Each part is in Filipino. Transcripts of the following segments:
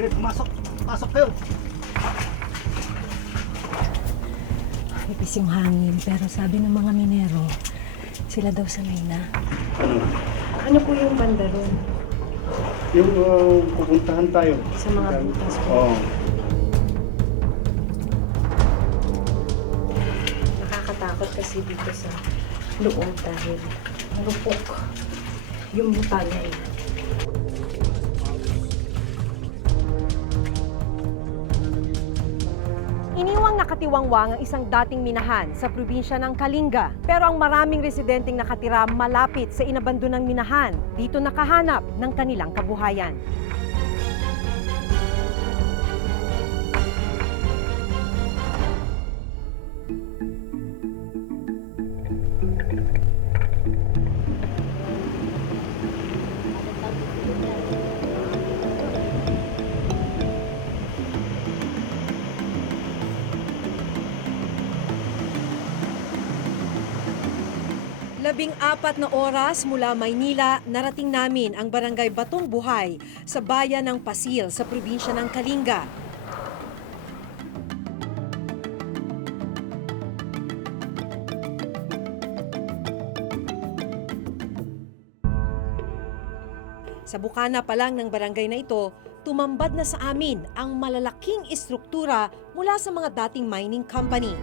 Bilis, pumasok. Pasok kayo. Ipis yung hangin, pero sabi ng mga minero, sila daw sanay na. Ano? Ano po yung banda ron? Yung pupuntahan tayo. Sa mga butas po. Oo. Nakakatakot kasi dito sa loob dahil marupok yung buta niya eh. Iniwang nakatiwangwang ang isang dating minahan sa probinsya ng Kalinga. Pero ang maraming residenteng nakatira malapit sa inabandonang minahan, dito nakahanap ng kanilang kabuhayan. Labing-apat na oras mula Maynila, narating namin ang barangay Batong Buhay sa bayan ng Pasil sa probinsya ng Kalinga. Sa bukana pa lang ng barangay na ito, tumambad na sa amin ang malalaking istruktura mula sa mga dating mining company.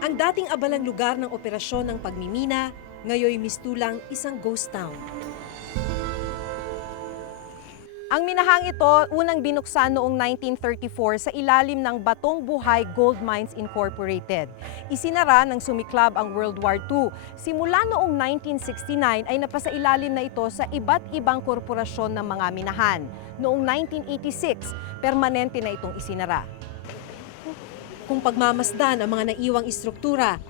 Ang dating abalang lugar ng operasyon ng pagmimina, ngayoy mistulang isang ghost town. Ang minahang ito, unang binuksan noong 1934 sa ilalim ng Batong Buhay Gold Mines Incorporated. Isinara nang sumiklab ang World War II. Simula noong 1969 ay napasailalim na ito sa iba't ibang korporasyon ng mga minahan. Noong 1986, permanente na itong isinara. Kung pagmamasdan ang mga naiwang istruktura,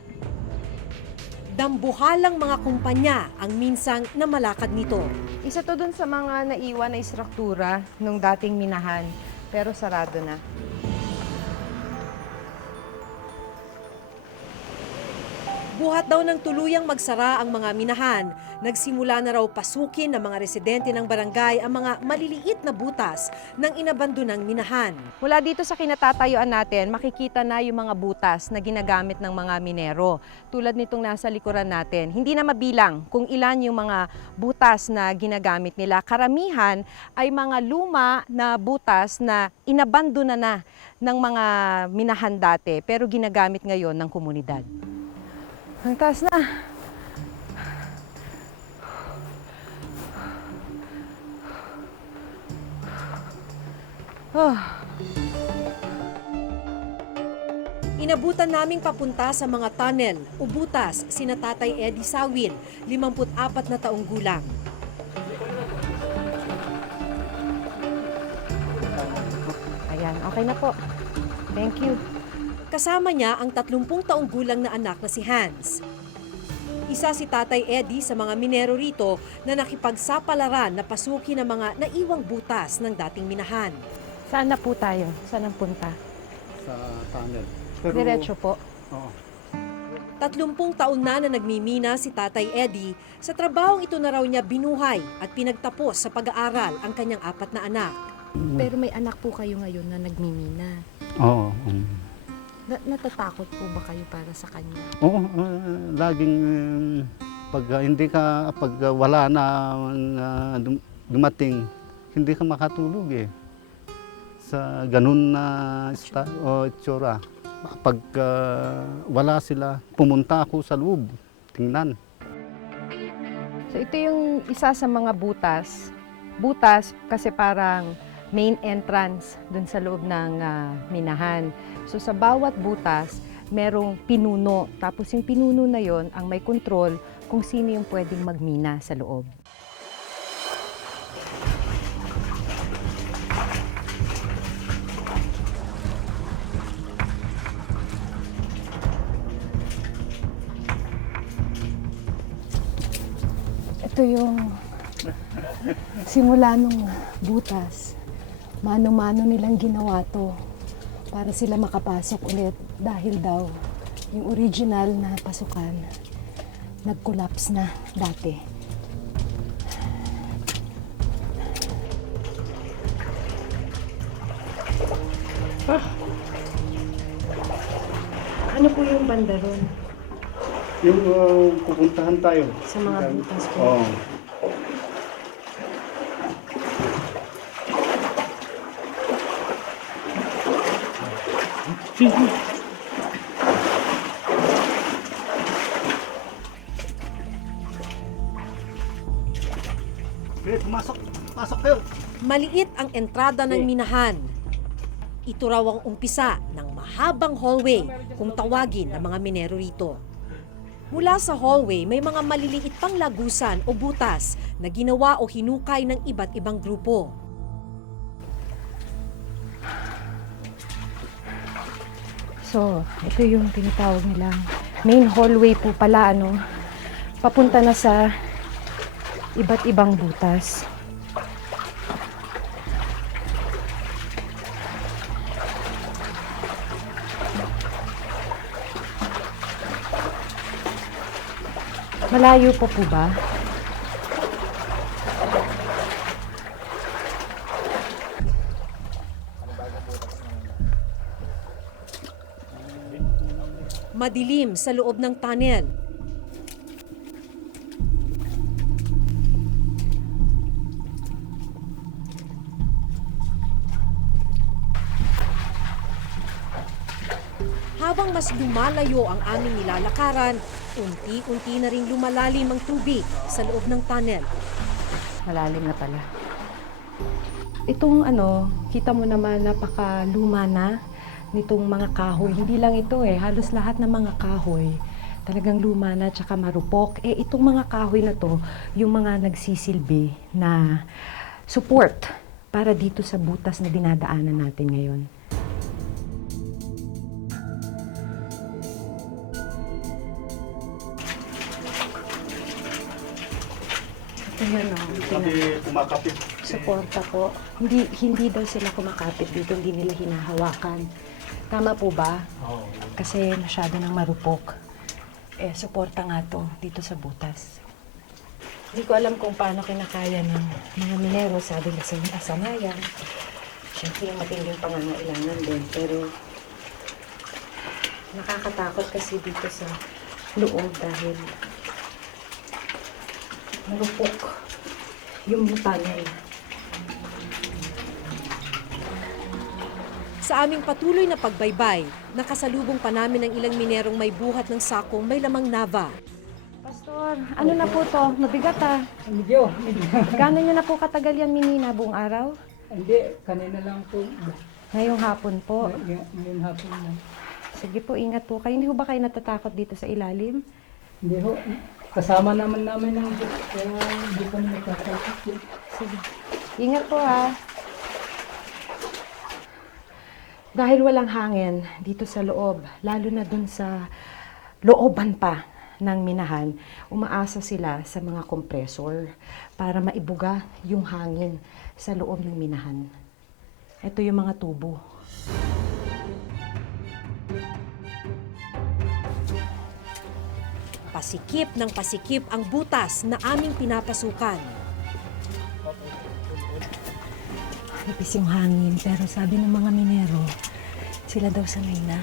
dambuhalang mga kumpanya ang minsang namalakad nito. Isa to dun sa mga naiwan na istruktura nung dating minahan, pero sarado na. Buhat daw ng tuluyang magsara ang mga minahan, nagsimula na raw pasukin ng mga residente ng barangay ang mga maliliit na butas ng inabandonang minahan. Mula dito sa kinatatayuan natin, makikita na yung mga butas na ginagamit ng mga minero. Tulad nitong nasa likuran natin, hindi na mabilang kung ilan yung mga butas na ginagamit nila. Karamihan ay mga luma na butas na inabandona na ng mga minahan dati, pero ginagamit ngayon ng komunidad. Ang taas na. Inabutan naming papunta sa mga tunnel o butas sina Tatay Eddie Sawil, 54 na taong gulang. Ayan, okay na po. Thank you. Kasama niya ang 30 taong gulang na anak na si Hans. Isa si Tatay Eddie sa mga minero rito na nakipagsapalaran na pasukin ang mga naiwang butas ng dating minahan. Saan na po tayo? Saan ang punta? Sa tunnel. Diretso po. Oo. 30 taon na nagmimina si Tatay Eddie. Sa trabahong ito na raw niya binuhay at pinagtapos sa pag-aaral ang kanyang 4 na anak. Pero may anak po kayo ngayon na nagmimina. Oo. Natatakot po ba kayo para sa kanya? Oo, laging pag hindi ka pag wala na dumating, hindi ka makatulog eh. Sa ganun na itsura. Pag wala sila, pumunta ako sa loob, tingnan. So ito yung isa sa mga butas. Butas kasi parang main entrance dun sa loob ng minahan. So sa bawat butas, merong pinuno. Tapos yung pinuno na yon ang may control kung sino yung pwedeng magmina sa loob. Ito yung simula nung butas. Mano-mano nilang ginawa to para sila makapasok ulit dahil daw yung original na pasukan nag-collapse na dati. Ano po yung banda ron? Yung pupuntahan tayo. Sa mga butas po? Oo. Sige, pumasok. Pasok kayo. Maliit ang entrada ng minahan. Ito raw ang umpisa ng mahabang hallway kung tawagin ng mga minero rito. Mula sa hallway, may mga maliliit pang lagusan o butas na ginawa o hinukay ng iba't ibang grupo. So, ito yung tinatawag nilang main hallway po pala, ano, papunta na sa iba't ibang butas. Malayo po ba? Madilim sa loob ng tunnel. Habang mas lumalayo ang aming nilalakaran, unti-unti na ring lumalalim ang tubig sa loob ng tunnel. Malalim na pala. Itong ano, kita mo naman napakaluma na nitong mga kahoy. Hindi lang ito halos lahat ng mga kahoy talagang luma na tsaka marupok. Itong mga kahoy na to, yung mga nagsisilbi na support para dito sa butas na dinadaanan natin ngayon. Ito yan Pati kumakapit. suporta po. Hindi daw sila kumakapit dito, hindi nila hinahawakan. Tama po ba? Oo. Kasi masyado nang marupok. Suporta nga to dito sa butas. Hindi ko alam kung paano kinakaya ng mga minero, sabi na sa asanayan. Siyempre yung matinding pangangailangan din. Pero nakakatakot kasi dito sa loob dahil marupok yung tunnel. Sa aming patuloy na pagbaybay, nakasalubong pa namin ang ilang minerong may buhat ng sakong may lamang nava. Pastor, ano na po to? Mabigat Medyo. Gano'n nyo na po katagal yan, Minina, buong araw? Hindi, kanina lang po. Ngayong hapon po. Ngayon hapon lang. Sige po, ingat po kayo. Hindi ho ba kayo natatakot dito sa ilalim? Hindi ho. Kasama naman namin ng Diyos. Kaya hindi kami nagkakasakit. Sige. Ingat po ha. Dahil walang hangin dito sa loob, lalo na dun sa looban pa ng minahan, umaasa sila sa mga kompresor para maibuga yung hangin sa loob ng minahan. Ito yung mga tubo. Pasikip ng pasikip ang butas na aming pinapasukan. Nipis yung hangin, pero sabi ng mga minero, sila daw sanay na.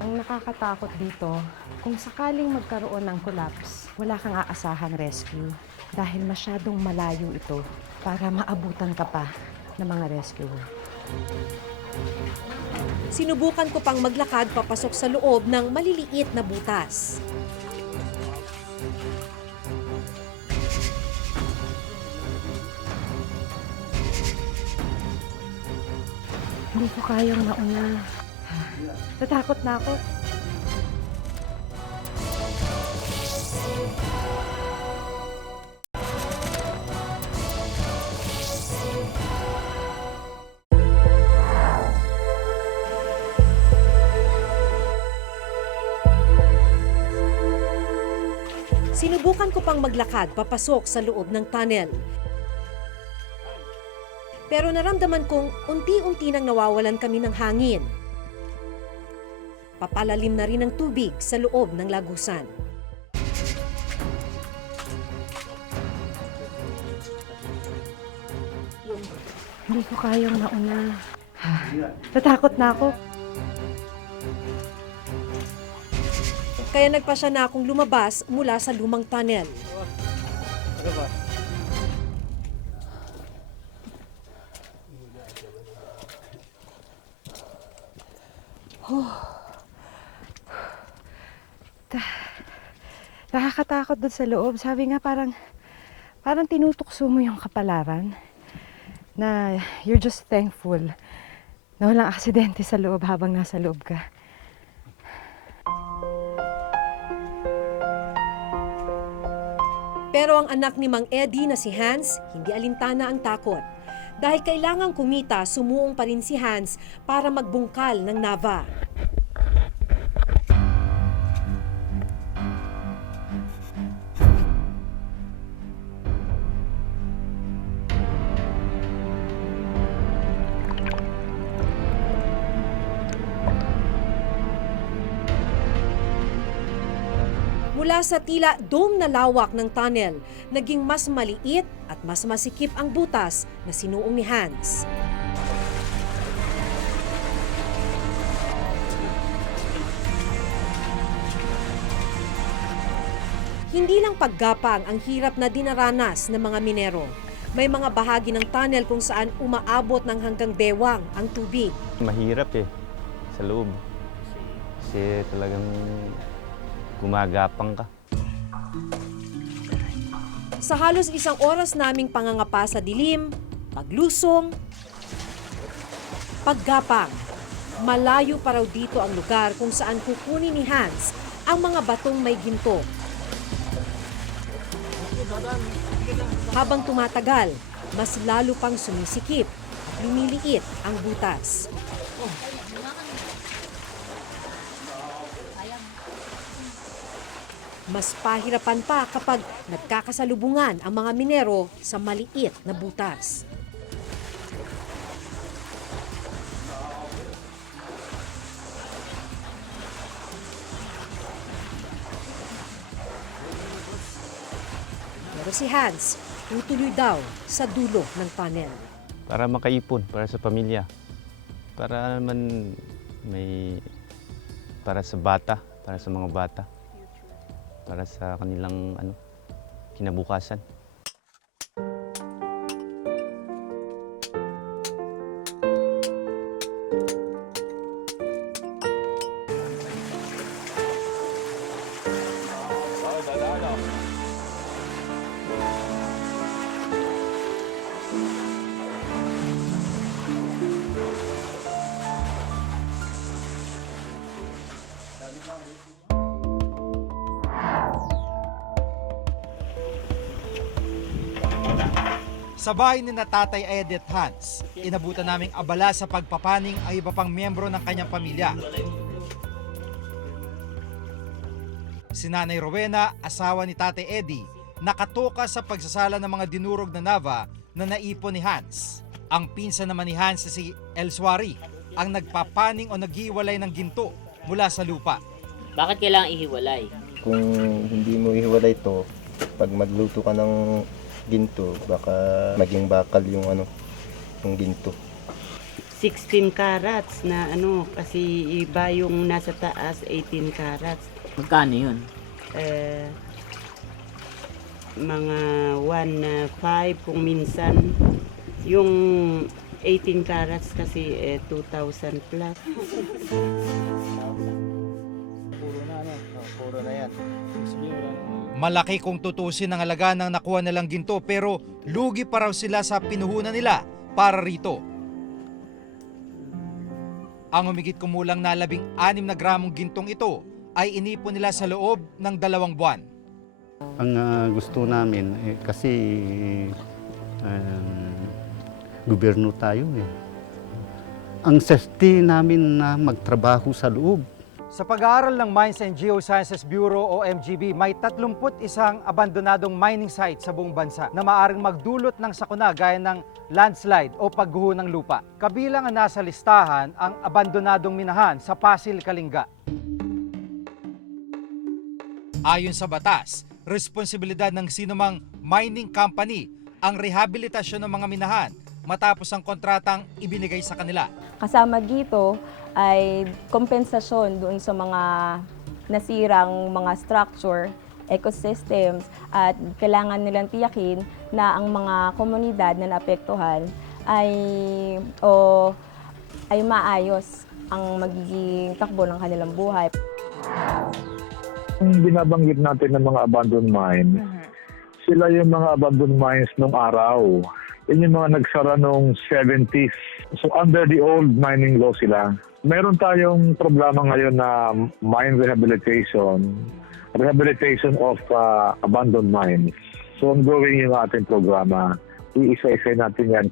Ang nakakatakot dito, kung sakaling magkaroon ng collapse, wala kang aasahang rescue dahil masyadong malayo ito para maabutan ka pa ng mga rescuer. Sinubukan ko pang maglakad papasok sa loob ng maliliit na butas. Hindi ko kayang mauna. Natakot na ako. Sinubukan ko pang maglakad papasok sa loob ng tunnel. Pero naramdaman kong unti-unti nang nawawalan kami ng hangin. Papalalim na rin ang tubig sa loob ng lagusan. Hindi ko kayang mauna. Natakot na ako. Kaya nagpasya na akong lumabas mula sa lumang tunnel. Nakakatakot doon sa loob. Sabi nga parang tinutukso mo yung kapalaran na you're just thankful na walang aksidente sa loob habang nasa loob ka. Pero ang anak ni Mang Eddie na si Hans, hindi alintana ang takot. Dahil kailangang kumita, sumuong pa rin si Hans para magbungkal ng Nava. Mula sa tila dome na lawak ng tunnel, naging mas maliit at mas masikip ang butas na sinuong ni Hans. Hindi lang paggapang ang hirap na dinaranas ng mga minero. May mga bahagi ng tunnel kung saan umaabot ng hanggang bewang ang tubig. Mahirap sa loob. Kasi talagang gumagapang ka. Sa halos 1 oras naming pangangapa sa dilim, paglusong, paggapang, malayo pa raw dito ang lugar kung saan kukunin ni Hans ang mga batong may ginto. Habang tumatagal, mas lalo pang sumisikip at lumiliit ang butas. Mas pahirapan pa kapag nagkakasalubungan ang mga minero sa maliit na butas. Pero si Hans, tutuloy daw sa dulo ng tunnel. Para makaipon, para sa pamilya. Para naman para sa bata, para sa mga bata. Para sa kanilang kinabukasan. Sa bahay ni na Tatay Eddie at Hans, inabutan naming abala sa pagpapaning ang iba pang miyembro ng kanyang pamilya. Si Nanay Rowena, asawa ni Tatay Eddie, nakatoka sa pagsasala ng mga dinurog na Nava na naipon ni Hans. Ang pinsan naman ni Hans na si Elswari, ang nagpapaning o naghiwalay ng ginto mula sa lupa. Bakit kailangan ihiwalay? Kung hindi mo ihiwalay ito, pag magluto ka ng ginto, baka maging bakal yung ginto. 16 carats na kasi iba yung nasa taas, 18 carats. Magkano yun? Mga 1.5 kung minsan. Yung 18 carats kasi 2,000 plus. Puro na yan. Malaki kung tutusin ang halaga ng nakuha nilang ginto pero lugi pa raw sila sa pinuhunan nila para rito. Ang humigit kumulang na 16 na gramong gintong ito ay inipon nila sa loob ng 2 buwan. Ang gusto namin, kasi gobyerno tayo Ang safety namin na magtrabaho sa loob. Sa pag-aaral ng Mines and Geosciences Bureau o MGB, may 31 abandonadong mining site sa buong bansa na maaaring magdulot ng sakuna gaya ng landslide o pagguho ng lupa. Kabilang ang nasa listahan ang abandonadong minahan sa Pasig, Kalinga. Ayon sa batas, responsibilidad ng sinumang mining company ang rehabilitasyon ng mga minahan matapos ang kontratang ibinigay sa kanila. Kasama dito ay kompensasyon doon sa mga nasirang mga structure, ecosystems, at kailangan nilang tiyakin na ang mga komunidad na naapektuhan ay maayos ang magiging takbo ng kanilang buhay. Ang binabanggit natin ng mga abandoned mines, sila yung mga abandoned mines nung araw. Yun yung mga nagsara nung 70s. So under the old mining law sila. Meron tayong problema ngayon na mine rehabilitation of abandoned mines. So ongoing yung ating programa. Iisa-isa natin yan.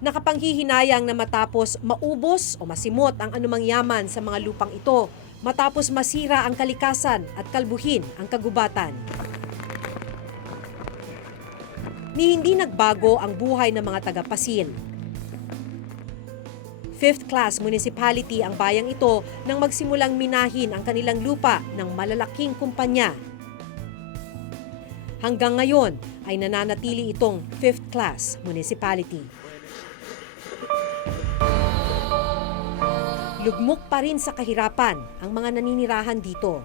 Nakapanghihinayang na matapos maubos o masimot ang anumang yaman sa mga lupang ito, matapos masira ang kalikasan at kalbuhin ang kagubatan. Ni hindi nagbago ang buhay ng mga taga-Pasil. 5th class municipality ang bayang ito nang magsimulang minahin ang kanilang lupa ng malalaking kumpanya. Hanggang ngayon ay nananatili itong 5th class municipality. Lugmok pa rin sa kahirapan ang mga naninirahan dito.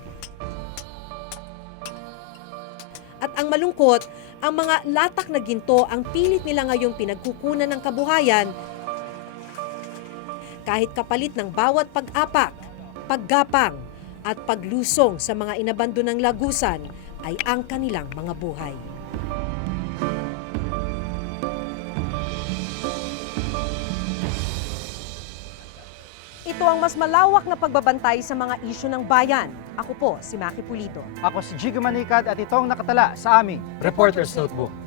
At ang malungkot, ang mga latak na ginto ang pilit nila ngayong pinagkukunan ng kabuhayan kahit kapalit ng bawat pag-apak, paggapang at paglusong sa mga inabandonang lagusan ay ang kanilang mga buhay. Ito ang mas malawak na pagbabantay sa mga isyu ng bayan. Ako po si Maki Pulido. Ako si Jigo Manikad at itong nakatala sa aming Reporter's Notebook.